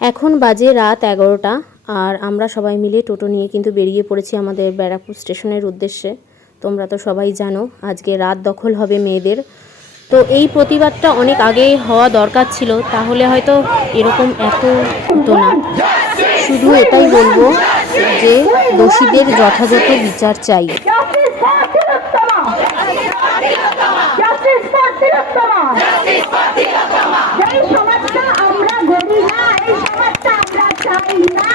এখন বাজে রাত এগারোটা, আর আমরা সবাই মিলে টোটো নিয়ে কিন্তু বেরিয়ে পড়েছি আমাদের ব্যারাকপুর স্টেশনের উদ্দেশ্যে। তোমরা তো সবাই জানো, আজকে রাত দখল হবে মেয়েদের। তো এই প্রতিবাদটা অনেক আগে হওয়া দরকার ছিল, তাহলে হয়তো এরকম এত হতো না। শুধু এটাই বলব যে দোষীদের যথাযথ বিচার চাই! এই সমাজটা আমরা গড়ি না এই সমাজটা আমরা চাই না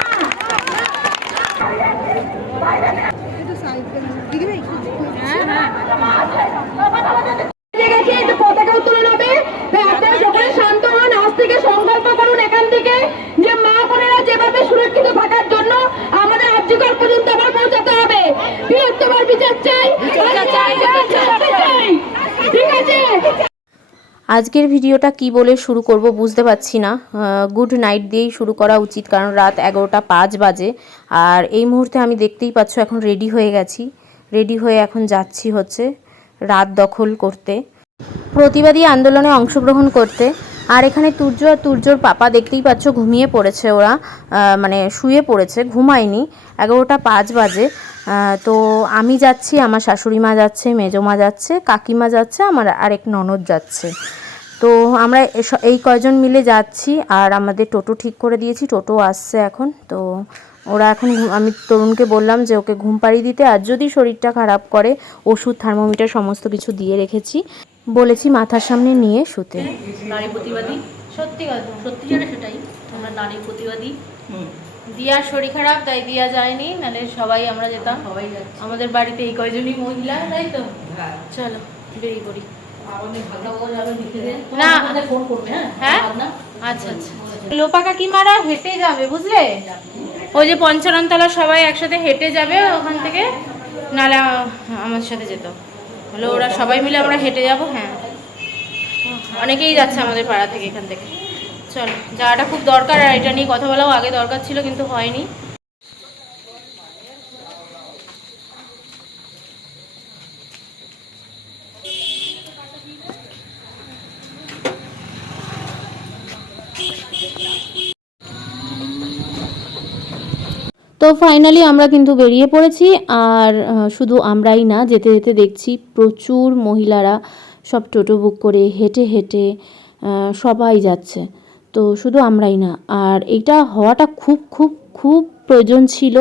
হবে। আপনারা সকলে শান্ত হন, আজ থেকে সংকল্প করুন এখান থেকে যে মা বোনেরা যেভাবে সুরক্ষিত থাকার জন্য আমাদের আর্যকর পর্যন্ত আবার পৌঁছাতে হবে বৃহত্তমার বিচার চাই। ঠিক আছে আজকের ভিডিওটা কি বলে শুরু করব বুঝতে পারছি না। গুড নাইট দিয়েই শুরু করা উচিত, কারণ রাত এগারোটা পাঁচ বাজে। আর এই মুহূর্তে আমি দেখতেই পাচ্ছ এখন রেডি হয়ে গেছি। রেডি হয়ে এখন যাচ্ছি হচ্ছে রাত দখল করতে। প্রতিবাদী আন্দোলনে অংশগ্রহণ করতে। আর এখানে তুর্য আর তুর্যর পাপা দেখতেই পাচ্ছ ঘুমিয়ে পড়েছে ওরা। মানে শুয়ে পড়েছে, ঘুমায়নি। এগারোটা পাঁচ বাজে। তো আমি যাচ্ছি আমার শাশুড়ি মা যাচ্ছে মেজো মা যাচ্ছে কাকিমা যাচ্ছে আমার আরেক ননদ যাচ্ছে। তো আমরা এই কয়জন মিলে যাচ্ছি আর আমাদের টোটো ঠিক করে দিয়েছি টোটো আসছে এখন। তো ওরা এখন ঘুম- আমি তরুণকে বললাম যে ওকে ঘুম পাড়িয়ে দিতে আর যদি শরীরটা খারাপ করে ওষুধ থার্মোমিটার সমস্ত কিছু দিয়ে রেখেছি বলেছি মাথার সামনে নিয়ে শুতে। নারী প্রতিবাদী? সত্যি কথা সত্যি সেটাই। আমরা নারী প্রতিবাদী? দিয়ার শরীর খারাপ তাই দিয়া যায়নি নাহলে সবাই আমরা যেতাম। সবাই যাচ্ছে। আমাদের বাড়িতে এই কয়জনই মহিলা তাই তো? চলো বেরিয়ে পড়ি। না। হ্যাঁ? আচ্ছা আচ্ছা। লোপা কাকিমারা হেঁটে যাবে বুঝলে? ওই যে পঞ্চাননতলা সবাই একসাথে হেঁটে যাবে ওখান থেকে নাহলে আমার সাথে যেত। হলো ওরা সবাই মিলে আমরা হেঁটে যাব হ্যাঁ। অনেকেই যাচ্ছে আমাদের পাড়া থেকে এখান থেকে। চলো, যাওয়াটা খুব দরকার আর এটা নিয়ে কথা বলাও আগে দরকার ছিল, কিন্তু হয়নি। তো ফাইনালি আমরা কিন্তু বেরিয়ে পড়েছি, আর শুধু আমরাই না, যেতে যেতে দেখছি প্রচুর মহিলারা সব টোটো বুক করে হেঁটে হেঁটে সবাই যাচ্ছে। তো শুধু আমরাই না। আর এটা হওয়াটা খুব খুব খুব প্রয়োজন ছিল।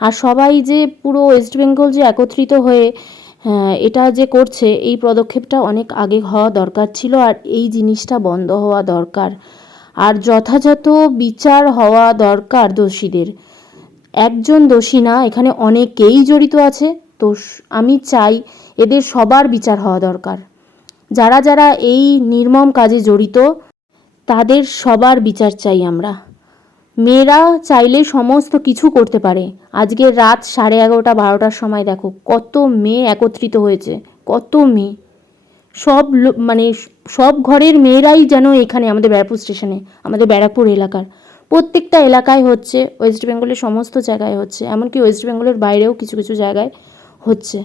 আর সবাই যে পুরো ওয়েস্ট বেঙ্গল যে একত্রিত হয়ে হ্যাঁ, এটা যে করছে এই পদক্ষেপটা অনেক আগে হওয়া দরকার ছিল আর এই জিনিসটা বন্ধ হওয়া দরকার। আর যথাযথ বিচার হওয়া দরকার দোষীদের। একজন দোষী না এখানে অনেকেই জড়িত আছে। তো আমি চাই এদের সবার বিচার হওয়া দরকার। যারা যারা এই নির্মম কাজে জড়িত তাদের সবার বিচার চাই আমরা। মেয়েরা চাইলে সমস্ত কিছু করতে পারে। আজকে রাত সাড়ে এগারোটা, বারোটার সময় দেখো, কত মেয়ে একত্রিত হয়েছে, কত মেয়ে। সব মানে সব ঘরের মেয়েরাই যেন এখানে আমাদের ব্যারাকপুর স্টেশনে, আমাদের ব্যারাকপুর এলাকার। প্রত্যেকটা এলাকায় হচ্ছে, ওয়েস্ট বেঙ্গলের সমস্ত জায়গায় হচ্ছে, এমনকি ওয়েস্ট বেঙ্গলের বাইরেও কিছু কিছু জায়গায় হচ্ছে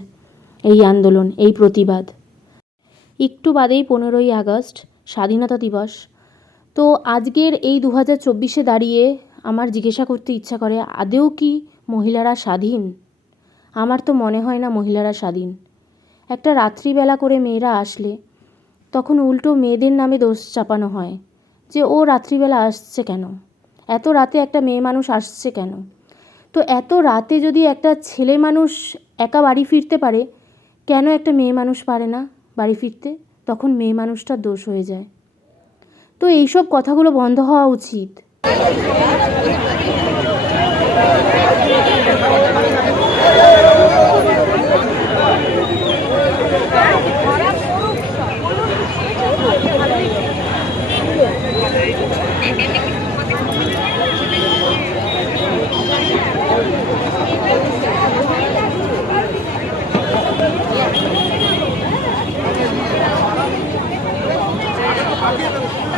এই আন্দোলন, এই প্রতিবাদ। একটু বাদেই পনেরোই আগস্ট, স্বাধীনতা দিবস। তো আজকের এই দু হাজার চব্বিশে দাঁড়িয়ে আমার জিজ্ঞাসা করতে ইচ্ছা করে আদেও কি মহিলারা স্বাধীন? আমার তো মনে হয় না মহিলারা স্বাধীন। একটা রাত্রিবেলা করে মেয়েরা আসলে, তখন উল্টো মেয়েদের নামে দোষ চাপানো হয় যে, ও রাত্রিবেলা আসছে কেন? এত রাতে একটা মেয়ে মানুষ আসছে কেন? তো এত রাতে যদি একটা ছেলে মানুষ একা বাড়ি ফিরতে পারে, কেন একটা মেয়ে মানুষ পারে না বাড়ি ফিরতে? তখন মেয়ে মানুষটার দোষ হয়ে যায়। তো এইসব কথাগুলো বন্ধ হওয়া উচিত।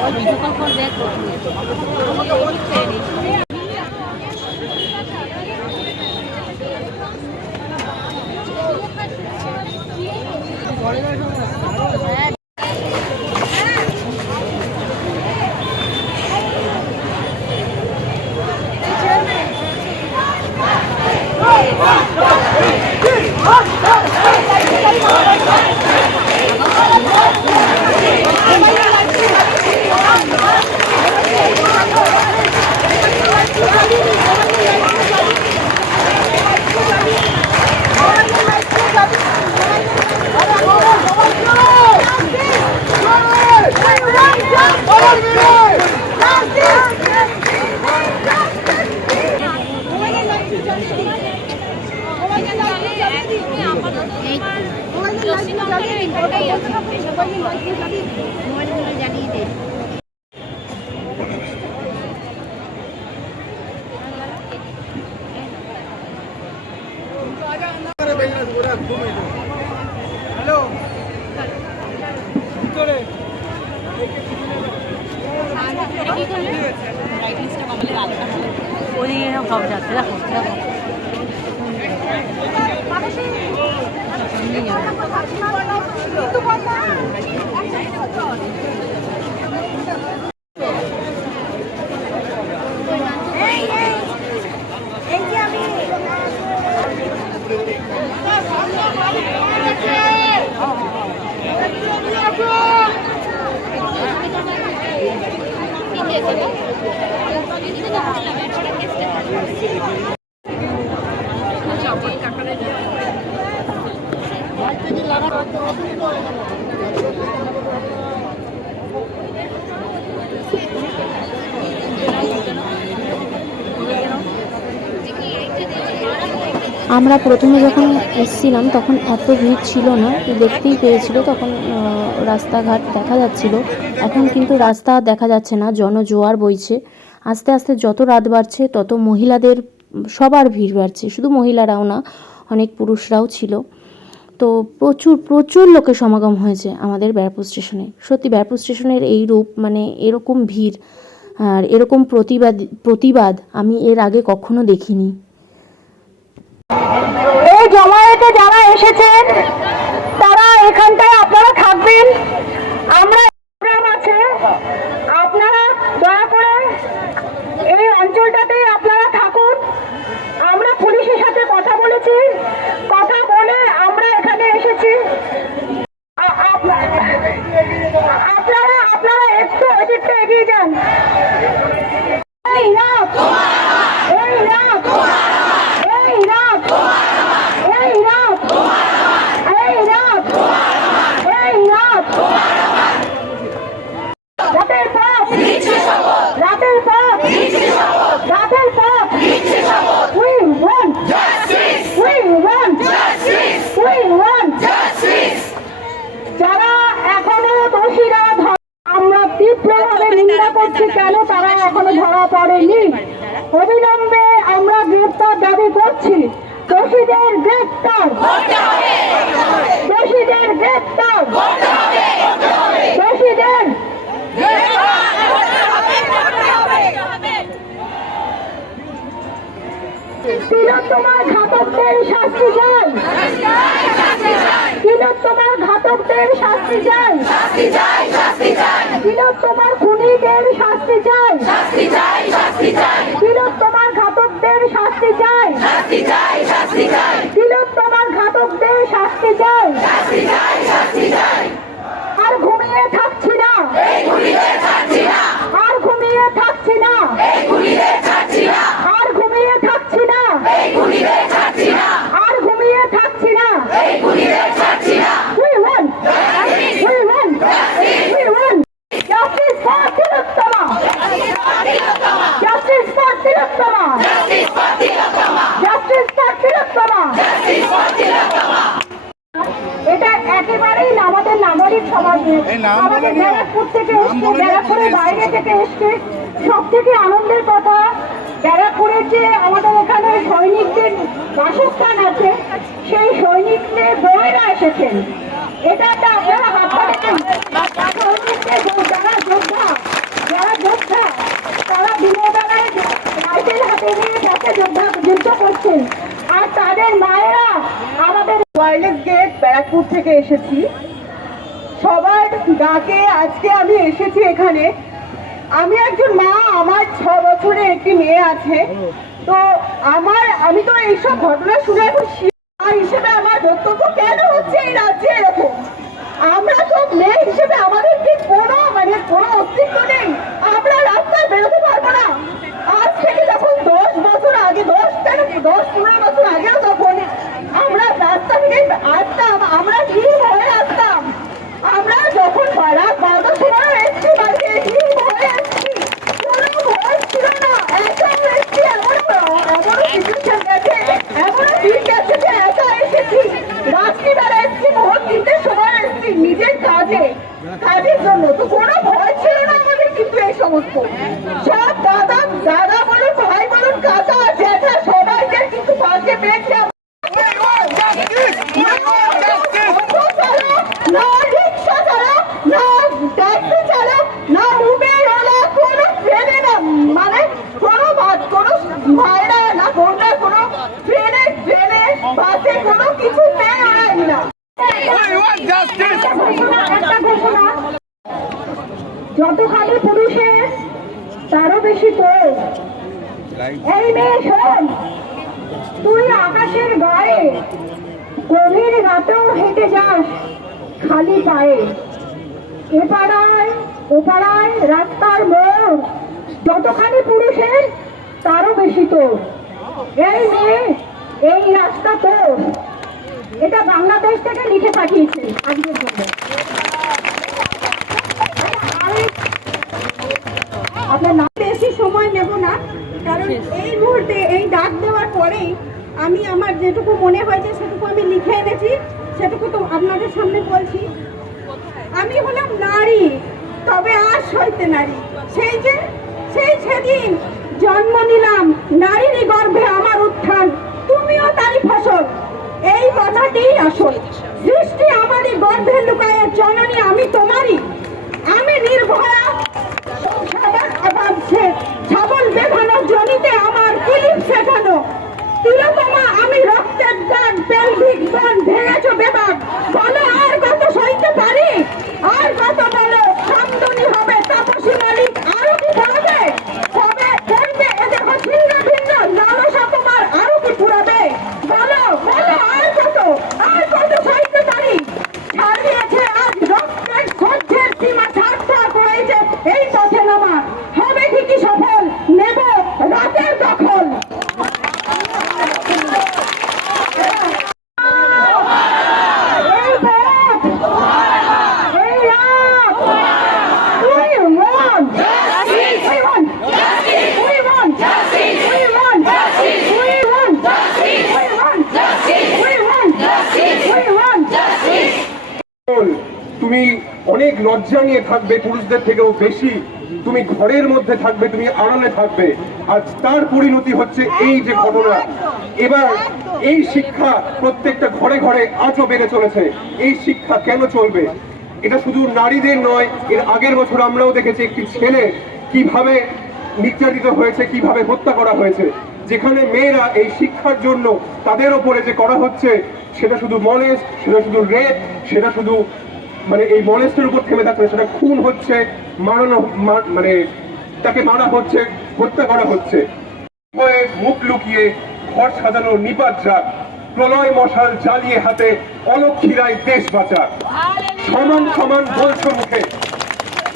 ভিডিও কল ওটাই আছে বেসরকারি লজগুলো জানিয়ে দেয় আমরা প্রথমে যখন এসছিলাম, তখন এত ভিড় ছিল না দেখতেই পেয়েছিল, তখন রাস্তাঘাট দেখা যাচ্ছিল। এখন কিন্তু রাস্তা দেখা যাচ্ছে না, জনজোয়ার বইছে। আস্তে আস্তে যত রাত বাড়ছে, তত মহিলাদের সবার ভিড় বাড়ছে। শুধু মহিলারাও না, অনেক পুরুষরাও ছিল। তো প্রচুর প্রচুর লোকের সমাগম হয়েছে আমাদের ব্যারাকপুর স্টেশনে। সত্যি ব্যারাকপুর স্টেশনের এই রূপ মানে এরকম ভিড় আর এরকম প্রতিবাদ প্রতিবাদ আমি এর আগে কখনো দেখিনি। এই জমায়েতে যারা এসেছেন, তারা এখানটায় আপনারা থাকবেন। আমরা আছে আপনারা দয়া করে এই অঞ্চলটাতে আপনারা থাকুন আমরা পুলিশের সাথে কথা বলেছি কথা বলে আমরা এখানে এসেছি আ- আপ- আপনারা আপনারা একটু এদিকটা এগিয়ে যান এই রাত এই রাত এই রাত এই রাত এই রাত এই রাত রাতের পথ রাতের পথ রাতের পথ We want We want We want যারা এখনও দোষীরা ধরা- আমরা তীব্রভাবে নিন্দা করছি কেন তারা এখনও ধরা পড়েনি অবিলম্বে আমরা গ্রেপ্তার দাবি করছি দোষীদের গ্রেপ্তার দোষীদের গ্রেপ্তার দোষীদের তিলোত্তমার ঘাতকদের শাস্তি চাই তিলোত্তমার ঘাতকদের শাস্তি চাই। তিলোত্তমার খুনিদের শাস্তি চাই। তিলোত্তমার ঘাতকদের শাস্তি চাই। তিলোত্তমার ঘাতকদের শাস্তি চাই। আর ঘুমিয়ে থাকছি না। আর ঘুমিয়ে থাকছি না। আর ঘুমিয়ে থাকছি না। আর ঘুমিয়ে থাকছি না। We want. We want. We want. Justice for Tilottama. Justice for Tilottama. Justice for Tilottama. এটা একেবারেই না আমাদের নাগরিক সমাজে এই নাম আমাদের থেকে নাম এসছে ব্যারাকপুরের বাইরে? থেকে এসছে। সব থেকে আনন্দের কথা ব্যারাকপুরের যে আমাদের এখানে সৈনিকদের বাসস্থান আছে সেই সৈনিকদের বউয়েরা এসেছেন। এটা একটা আপনারা হাত সৈনিকদের যারা যোদ্ধা যারা যোদ্ধা তারা দিনবেলায় রাইফেল হাতে নিয়ে পথে যোদ্ধা যুদ্ধ করছেন। আর তাদের মায়েরা আমাদের ওয়ারলেস গেট ব্যারাকপুর থেকে এসেছি। সবার ডাকে আজকে আমি এসেছি এখানে। আমি একজন মা, আমার ছ বছরের একটি মেয়ে আছে। তো আমার, আমি তো এইসব ঘটনা শুনে এখন হিসেবে আমার বক্তব্য কেন হচ্ছে এই রাজ্যে এরকম? আমরা তো মেয়ে হিসেবে আমাদের কি কোনো মানে কোনো অস্তিত্ব নেই। আমরা রাস্তায় বেরোতে পারব না। আজ থেকে যখন দশ বছর আগে, দশ কেন দশ পনেরো বছর আগেও তখন আমরা রাস্তা থেকে আসতাম আমরা কি হয়ে আসতাম আমরা যখন রাত বারোটার সময় এসছি বাড়িতে কি কাজে কাজের সমস্ত দাদা দাদা বলুন ভাই বলুন কাকা জ্যাঠা সবাইকে কিন্তু পাশে পেয়েছে অটো চালক, না রিক্সা চালক, না ট্যাক্সি চালক, না উবের ওলা, কোনো ট্রেনে না, মানে কোনো বাস, কোনো ভাইরা না বোনরা, কোনো ট্রেনে, ট্রেনে, বাসে কোনো কিছু নেই ওরা না। একটা ঘোষণা, একটা ঘোষণা। যতখানি পুরুষের তারও বেশি তো এই মেয়ে শোন, তুই আকাশের গায়ে গভীর রাতেও হেঁটে যাস খালি পায়ে। এপাড়ায়, ওপাড়ায় রাস্তার মোড়, যতখানি পুরুষের তারও বেশি তো এই মেয়ে, এই রাস্তা তোর। এটা বাংলাদেশ থেকে লিখে পাঠিয়েছে, আজকের জন্য আরেক আপনার নাম বেশি সময় নেব না কারণ এই মুহূর্তে এই ডাক দেওয়ার পরেই আমি আমার যেটুকু মনে হয়েছে সেটুকু আমি লিখে এনেছি সেটুকু তো আপনাদের সামনে বলছি। আমি হলাম নারী তবে আর সইতে নারী। সেই যে সেই সেদিন জন্ম নিলাম নারীরই গর্ভে আমার উত্থান তুমিও তারই ফসল। এই কথাটিই আসল। সৃষ্টি আমারই গর্ভে লুকায় জননী আমি তোমারই। আমি নির্ভয়া তিলোতমা আমি রক্তের দান পেলভিক বন ভেঙেছো বেবাগ বলো আর কত সইতে পারি আর কত বলো সামদনি হবে তাপসী মালিক আরও কি বাড়াবে হবে করবে এ দেখো ছিন্ন ভিন্ন লালসা তোমার আরও কি পুরাবে বলো বলো আর কত আর কত সইতে পারি ছাড়িয়েছে আজ রক্তের সহ্যের সীমা সার্থক হয়েছে এই পথে নামা হবে ঠিকই সফল নেব রাতের দখল এই পথ, এই রাত, we want justice. We want justice. We want justice. We want justice. We want justice. We want justice. We want justice. We want justice. বল, তুমি অনেক লজ্জা নিয়ে থাকবে পুরুষদের থেকেও বেশি। তুমি ঘরের মধ্যে থাকবে তুমি আড়ালে থাকবে। আর তার পরিণতি হচ্ছে এই যে ঘটনা। এবার এই শিক্ষা প্রত্যেকটা ঘরে ঘরে আজও বেড়ে চলেছে। এই শিক্ষা কেন চলবে? এটা শুধু নারীদের নয় এর আগের বছর আমরাও দেখেছি একটি ছেলে কীভাবে নির্যাতিত হয়েছে কীভাবে হত্যা করা হয়েছে। যেখানে মেয়েরা এই শিক্ষার জন্য তাদের ওপরে যে করা হচ্ছে, সেটা শুধু মলেস্ট সেটা শুধু রেপ, সেটা শুধু মানে এই মলেস্টের উপর থেমে থাকবে সেটা খুন হচ্ছে, মারানো মানে তাকে মারা হচ্ছে, হত্যা করা হচ্ছে। মুখ লুকিয়ে ঘর সাজানো নিপাত যাক প্রলয় মশাল জ্বালিয়ে হাতে অলক্ষীরায় দেশ বাঁচা সমান সমান বলছো মুখে,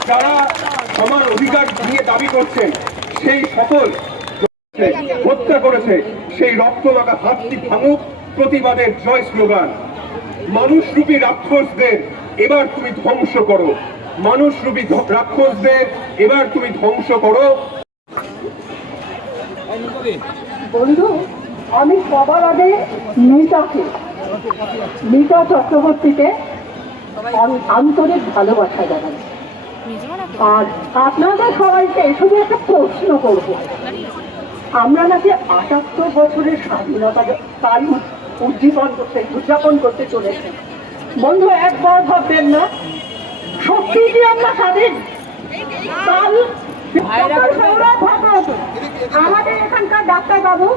যারা সমান অধিকার নিয়ে দাবি করছেন, সেই সকল হত্যা করেছে সেই রক্ত মাখা হাতটি ভাঙুক প্রতিবাদের জয় স্লোগান। মানুষরূপী রাক্ষসদের এবার তুমি ধ্বংস করো। মানুষরূপী ধ- রাক্ষসদের এবার তুমি ধ্বংস করো। বন্ধু আমি সবার আগে মিতাকে মিতা চক্রবর্তীকে আন- আন্তরিক ভালোবাসা জানাই। আর আপনাদের সবাইকে শুধু একটা প্রশ্ন করব। আমরা নাকি আটাত্তর বছরের স্বাধীনতা তাই উজ্জীবন করতে উদযাপন করতে চলেছি। বন্ধু একবার ভাববেন না সত্যি কি আমরা স্বাধীন? কাল আমাদের এখানকার ডাক্তার বাবু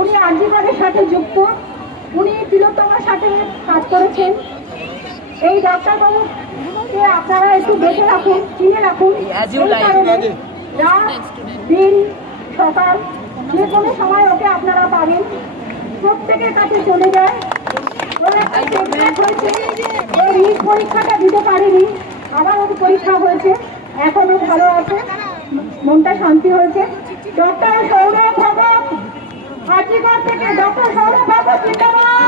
উনি আর্জিবাগের সাথে যুক্ত উনি তিলোত্তমার সাথে কাজ করেছেন। এই ডাক্তার বাবুকে আপনারা একটু দেখে রাখুন চিনে রাখুন রাত দিন সকাল যে কোনো সময় ওকে আপনারা পাবেন। প্রত্যেকের কাছে চলে যায়। পরীক্ষাটা দিতে পারেনি। আবার ওর পরীক্ষা হয়েছে। এখনও ভালো আছে। মনটা শান্তি হয়েছে। ডক্টর সৌরভ ভগত থেকে ডক্টর সৌরভ জিন্দাবাদ।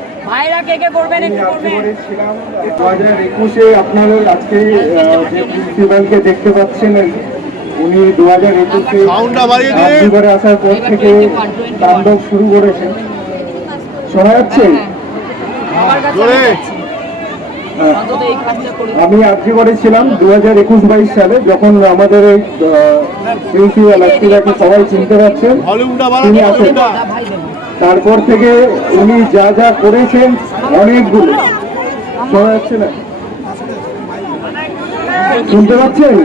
ভাইরা কে কে করবেন একটু করবেন? দু হাজার একুশে আপনারা আজকে আহ, যে প্রিন্সিপালকে দেখতে পাচ্ছেন উনি দু হাজার একুশে রাজনীতিবারে আসার পর থেকে তাণ্ডব শুরু করেছেন। শোনা যাচ্ছে হ্যাঁ। অন্তত এই কাজটা করে আমি আর্জি করেছিলাম দু হাজার একুশ বাইশ সালে যখন আমাদের এই সবাই চিনতে পারছেন তিনি আসেন তারপর থেকে উনি যা যা করেছেন অনেকগুলো। শোনা যাচ্ছে না? শুনতে পাচ্ছেন?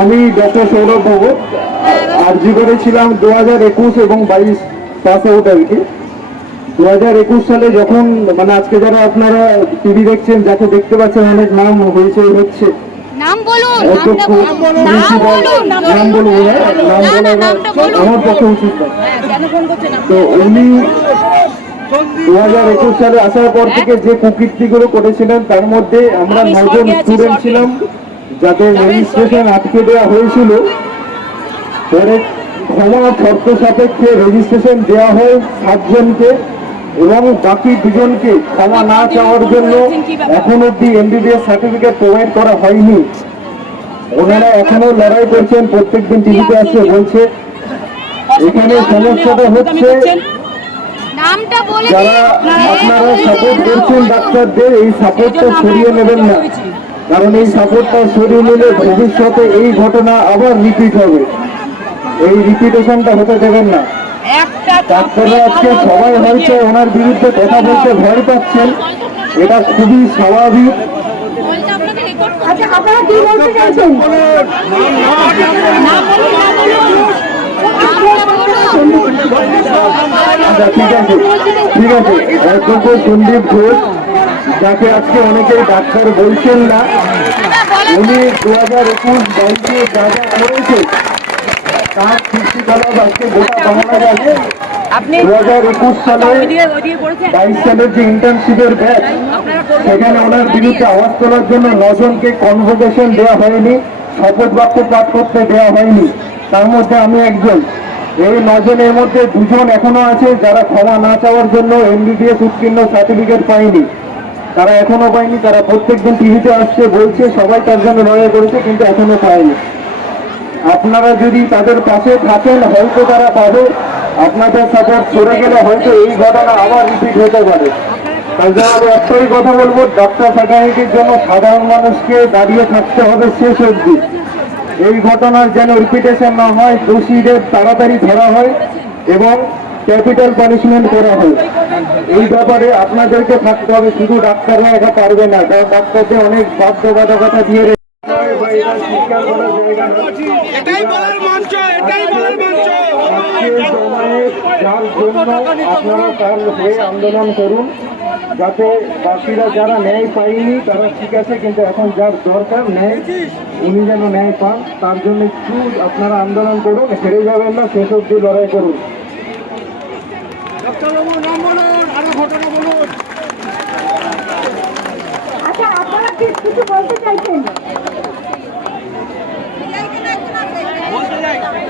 আমি ডক্টর সৌরভ ভগত আর্জি করেছিলাম দু হাজার একুশ এবং বাইশ পাস আউট আর কি। দু হাজার একুশ সালে যখন মানে আজকে যারা আপনারা টিভি দেখছেন যাকে দেখতে পাচ্ছেন অনেক নাম হয়েছে হচ্ছে। নাম বলুন নাম বলব নাম বলা আমার পক্ষে উচিত না। কেন ফোন করছেন তো উনি দু হাজার একুশ সালে আসার পর থেকে যে কুকীর্তিগুলো করেছিলেন তার মধ্যে আমরা আমি নজন স্টুডেন্ট ছিলাম যাদের রেজিস্ট্রেশন আটকে দেওয়া হয়েছিল। পরে ক্ষমা শর্ত সাপেক্ষে রেজিস্ট্রেশন দেওয়া হয় সাতজনকে। এবং বাকি দুজনকে ক্ষমা না চাওয়ার জন্য এখন অব্দি এমবিবিএস সার্টিফিকেট প্রোভাইড করা হয়নি। ওনারা এখনও লড়াই করছেন প্রত্যেকদিন টিভিতে আসছে বলছে এখানে সমস্যাটা হচ্ছে যারা আপনারা সাপোর্ট করছেন ডাক্তারদের এই সাপোর্টটা সরিয়ে নেবেন না। কারণ এই সাপোর্টটা সরিয়ে নিলে ভবিষ্যতে এই ঘটনা আবার রিপিট হবে। এই রিপিটেশনটা হতে দেবেন না। একটা ডাক্তাররা আজকে সবাই হয়েছে ওনার বিরুদ্ধে কথা বলতে ভয় পাচ্ছেন। এটা খুবই স্বাভাবিক। আচ্ছা আপনারা কি বলতে চাইছেন? আচ্ছা ঠিক আছে। ঠিক আছে। অধ্যক্ষ সন্দীপ ঘোষ যাকে আজকে অনেকেই ডাক্তার বলছেন না। উনি দু হাজার একুশ বাইশে যা যা করেছে আপনি দু হাজার একুশ সালে বাইশ সালের যে ইন্টার্নশিপের ব্যাচ সেখানে ওনার বিরুদ্ধে আওয়াজ তোলার জন্য নজনকে কনভোকেশন দেওয়া হয়নি শপথ বাক্য পাঠ করতে দেওয়া হয়নি। তার মধ্যে আমি একজন। এই নজনের মধ্যে দুজন এখনও আছে যারা ক্ষমা না চাওয়ার জন্য এমবিবিএস উত্তীর্ণ সার্টিফিকেট পায়নি। তারা এখনও পায়নি তারা প্রত্যেকদিন টিভিতে আসছে বলছে সবাই তার জন্য লড়াই করেছে কিন্তু এখনও পায়নি। আপনারা যদি তাদের পাশে থাকেন, হয়তো তারা পাবে। আপনাদের সাপোর্ট সরে গেলে হয়তো এই ঘটনা আবার রিপিট হতে পারে। আমি একটাই কথা বলব, ডাক্তার ফ্যাটার্নিটির জন্য সাধারণ মানুষকে দাঁড়িয়ে থাকতে হবে শেষ অবধি। এই ঘটনার যেন রিপিটেশন না হয়, দোষীদের তাড়াতাড়ি ধরা হয় এবং ক্যাপিটাল পানিশমেন্ট করা হয়। এই ব্যাপারে আপনাদেরকে থাকতে হবে, শুধু ডাক্তাররা একা পারবে না। কারণ ডাক্তারদের অনেক বাধ্যবাধকতা দিয়ে। এটাই বলার মঞ্চ, এটাই বলার আপনারা তার হয়ে আন্দোলন করুন যাতে বাকিরা যারা ন্যায় পায়নি তারা ঠিক আছে কিন্তু এখন যার দরকার ন্যায় উনি যেন ন্যায় পান তার জন্য একটু আপনারা আন্দোলন করুন হেরে যাবেন না শেষ অব্দি লড়াই করুন আচ্ছা আপনারা কিছু বলতে চাইছেন আচ্ছা,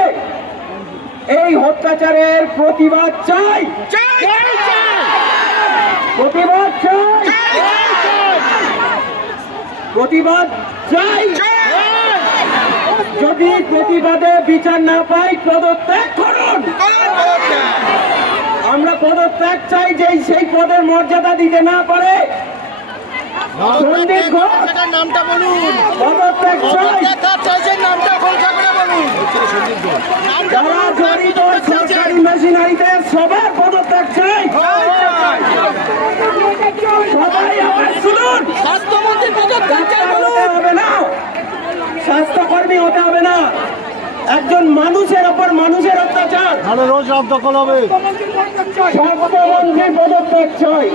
এই অত্যাচারের প্রতিবাদ চাই। প্রতিবাদ চাই। প্রতিবাদ চাই। যদি প্রতিবাদে বিচার না পাই পদত্যাগ করুন। আমরা পদত্যাগ চাই যে সেই পদের মর্যাদা দিতে না পারে সেটার নামটা বলুন। চাইছেন নামটা খোলসা মেশিনারিতে সবাই আবার স্বাস্থ্যকর্মী হতে হবে না। একজন মানুষের ওপর মানুষের অত্যাচার। তাহলে রোজ রপ্ত করবে স্বাস্থ্যমন্ত্রী পদত্যাগ চাই।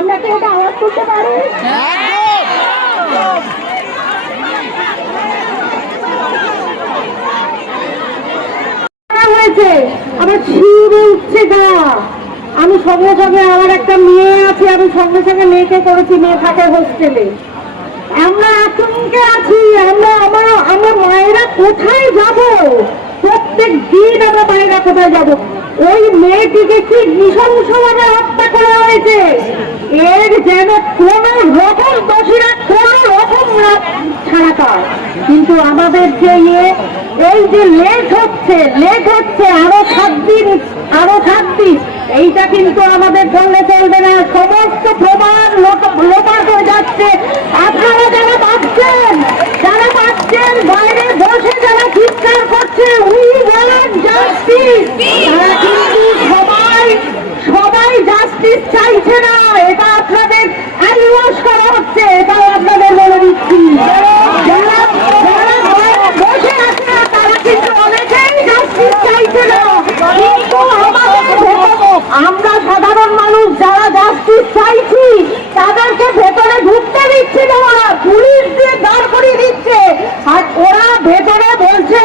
আমরা আওয়াজ করতে পারি। আমার শিউরে উঠছে গা। আমি সঙ্গে সঙ্গে আমার একটা মেয়ে আছে, আমি সঙ্গে সঙ্গে মেয়েকে করেছি মেয়ে থাকে হোস্টেলে। আমরা আতঙ্কে আছি, আমরা, আমার, আমরা মায়েরা কোথায় যাব? প্রত্যেক দিন আমরা মায়েরা কোথায় যাব? ওই মেয়েটিকে কি নৃশংসভাবে হত্যা করা হয়েছে? এর যেন কোন রকম দোষীরা কোন রকম ছাড়া পায়। কিন্তু আমাদের যে ইয়ে এই যে লেট হচ্ছে লেট হচ্ছে আরও সাত দিন আরও দিন এইটা কিন্তু আমাদের বললে চলবে না। সমস্ত প্রমাণ লোপাট হয়ে যাচ্ছে। আপনারা যারা পাচ্ছেন যারা পাচ্ছেন, বাইরে বসে যারা চিৎকার করছে জাস্টিস তারা কিন্তু সবাই সবাই জাস্টিস চাইছে না। এটা আপনাদের অ্যানিওয়াস করা হচ্ছে। এটাও আপনাদের বলে দিচ্ছি। যারা যারা বাইরে বসে আছে তারা কিন্তু অনেকেই জাস্টিস চাইছে না কিন্তু আমাদের ভেতর- আমরা সাধারণ মানুষ যারা জাস্টিস চাইছি, তাদেরকে ভেতরে ঢুকতে দিচ্ছে না ওরা। পুলিশ দিয়ে দাঁড় করিয়ে দিচ্ছে। আর ওরা ভেতরে বলছে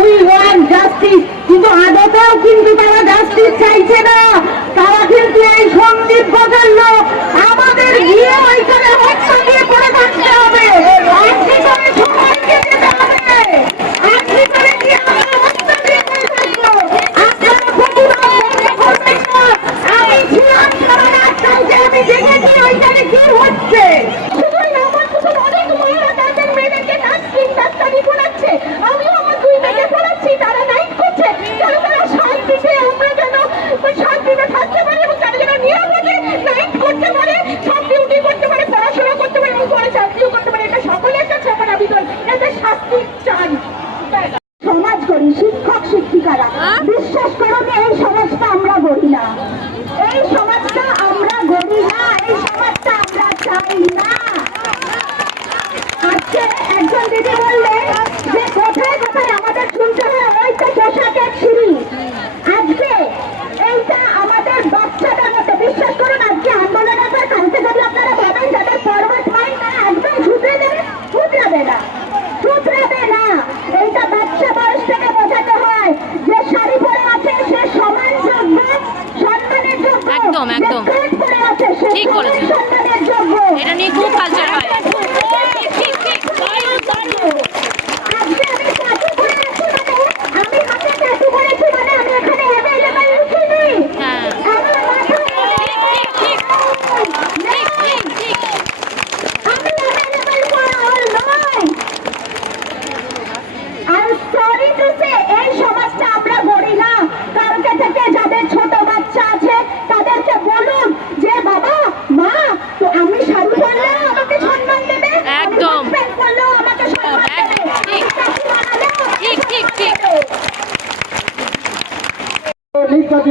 উই ওয়ান জাস্টিস কিন্তু আদতেও কিন্তু তারা জাস্টিস চাইছে না। তারা কিন্তু এই সন্দীপ বদল আমাদের গিয়ে ওইখানে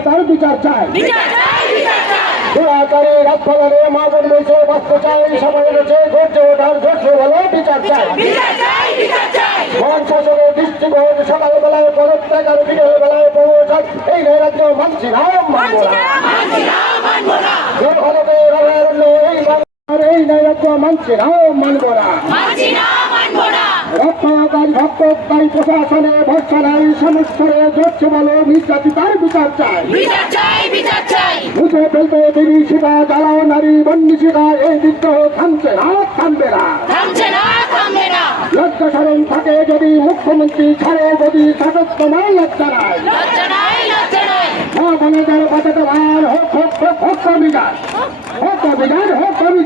নির্যাতিতার বিচার চাই। যে আকারে রাজভবনে মা বোন বলছে বাঁচতে চাই সময় রয়েছে ধৈর্য ওঠার ধৈর্য বলে বিচার চাই। মহান শাসনের দৃষ্টিকোণ সকালবেলায় পদত্যাগ আর বিকেল বেলায় প্রমোশন এই নৈরাজ্য মানছি না মানব এই নৈরাজ্য মানছি না মানব না। রক্ষাকারী ভক্তকারী প্রশাসনে ভরসা নাই সমস্যরে ধরছে বলো নির্যাতিতার বিচার চাই। মুছে ফেলতে দেবী শিকা জ্বালাও নারী বন্যী শিকা এই বিদ্রোহ থামছে না থামবে না। লজ্জা সরণ থাকে যদি মুখ্যমন্ত্রী ছাড়ে যদি শাসক তোমার লজ্জা নাই। বাঁচাতে ভার হোক হোক হোক হোক হোক হোক হোক।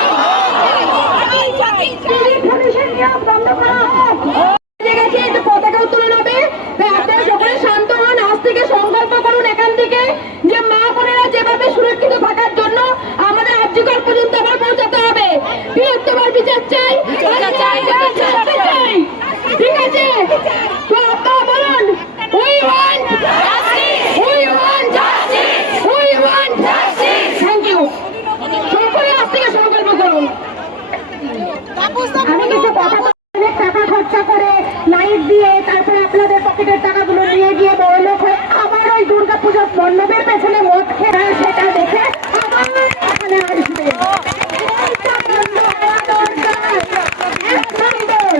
পুলিশ পুলিশের নিয়ম বন্ধ করা হোক। গেছে একটু পতাকা উত্তোলন হবে তাই আপনারা সকলে শান্ত হন আজ থেকে সংকল্প করুন এখান থেকে যে মা বোনেরা যেভাবে সুরক্ষিত থাকার জন্য আমাদের আর্যকর পর্যন্ত আবার পৌঁছাতে হবে বৃহত্তমার বিচার চাই বিচার চাই টাকা করে লাইট দিয়ে তারপরে আপনাদের পকেটের টাকাগুলো নিয়ে গিয়ে বড় লোক হয়ে আবার ওই দুর্গা পুজোর মণ্ডপের পেছনে মদ খেয়ে সেটা দেখে আবার এখানে আসবে এইটা বন্ধ হওয়া দরকার। এক নম্বর,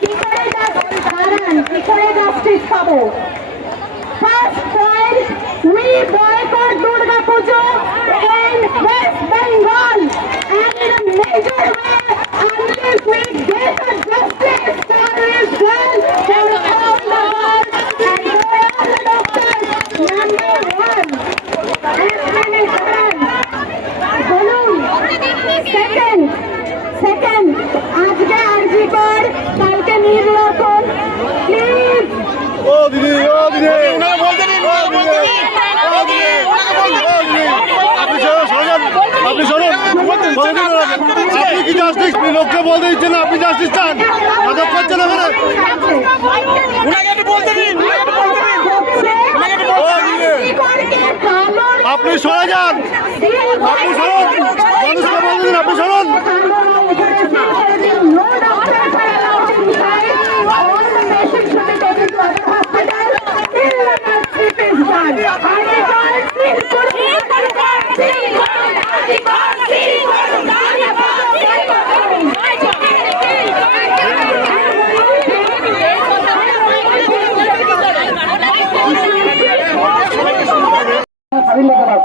কি করে justice দাঁড়ান, কি করে justice পাবো First point, we boycott Durga Puja in West Bengal and in a major way unless we get a justice for this girl for all the world and for all the doctors. Number one. এক minute দাঁড়ান। বলুন second second আজকে আরজি কর কালকে নির্বাচন please ও দিদি ও দিদি ওনাকে বলতে দিন ওনাকে বলতে দিন ও দিদি ওনাকে বলতে দিন আপনি শুনুন শুনুন আপনি শুনুন বলতে দিন ওনাকে। আপনি কি জাস্টিস আপনি লোককে বলতে দিচ্ছেন না, আপনি জাস্টিস চান আদব করছেন ওখানে ওনাকে একটু বলতে দিন ওনাকে একটু বলতে দিন ও দিদি আপনি সরে যান। আপনি সরুন। মানুষকে দিন আপনি সরুন। স্বাধীনতা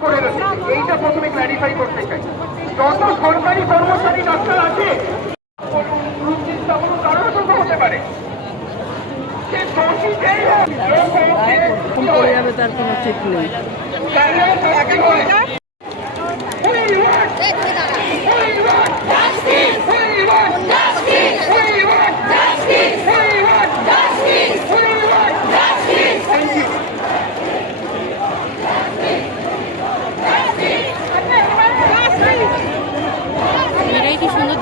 করে রয়েছে। এইটা প্রথমে ক্ল্যারিফাই করতে চাই যত সরকারি কর্মচারী ডাক্তার আছে বলুন, রুচির বলুন, কারোর দোষ হতে পারে সে দোষী যেই হোক, এ হোক, এ হোক, তার নেই তাহলে তাকে বলে, We want We want justice! We want justice! We want justice! We want justice! We want justice! Thank you. এটাই কি সুন্দর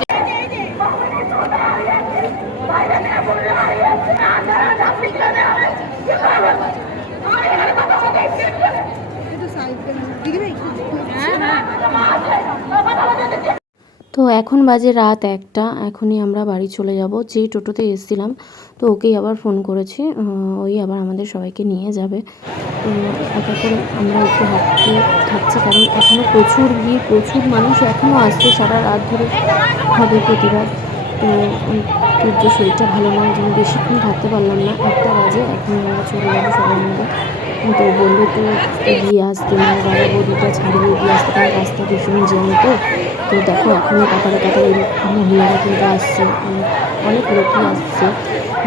তো এখন বাজে রাত একটা, এখনই আমরা বাড়ি চলে যাব। যেই টোটোতে এসেছিলাম, তো ওকেই আবার ফোন করেছি। ওই আবার আমাদের সবাইকে নিয়ে যাবে। তো একা করে আমরা একটু হাঁটতে থাকছি, কারণ এখনও প্রচুর ভিড়, প্রচুর মানুষ এখনও আসছে সারা রাত ধরে হবে প্রতিবাদ তো সূর্য শরীরটা ভালো নয় জন্য বেশিক্ষণ থাকতে পারলাম না। একটা বাজে, এখন আমরা চলে যাব সবাই মিলে। তো বলল তো এগিয়ে আসতে মানে বাবা বৌদিটা ছাড়িয়ে এগিয়ে আসতে কারণ রাস্তা ভীষণ জ্যাম তো। তো দেখো এখনও কাতারে কাতারে মহিলারা কিন্তু আসছে। অনেক লোকই আসছে।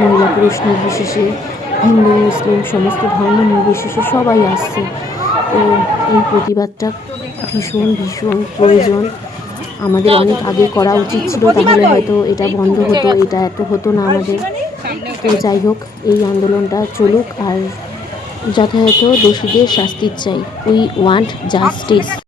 মহিলা পুরুষ নির্বিশেষে, হিন্দু, মুসলিম, সমস্ত ধর্ম নির্বিশেষে সবাই আসছে। তো এই প্রতিবাদটা ভীষণ ভীষণ প্রয়োজন। আমাদের অনেক আগে করা উচিত ছিল, তাহলে হয়তো এটা বন্ধ হতো, এটা এত হতো না আমাদের। তো যাই হোক, এই আন্দোলনটা চলুক, আর যথাযথ দোষীদের শাস্তি চাই। We want justice.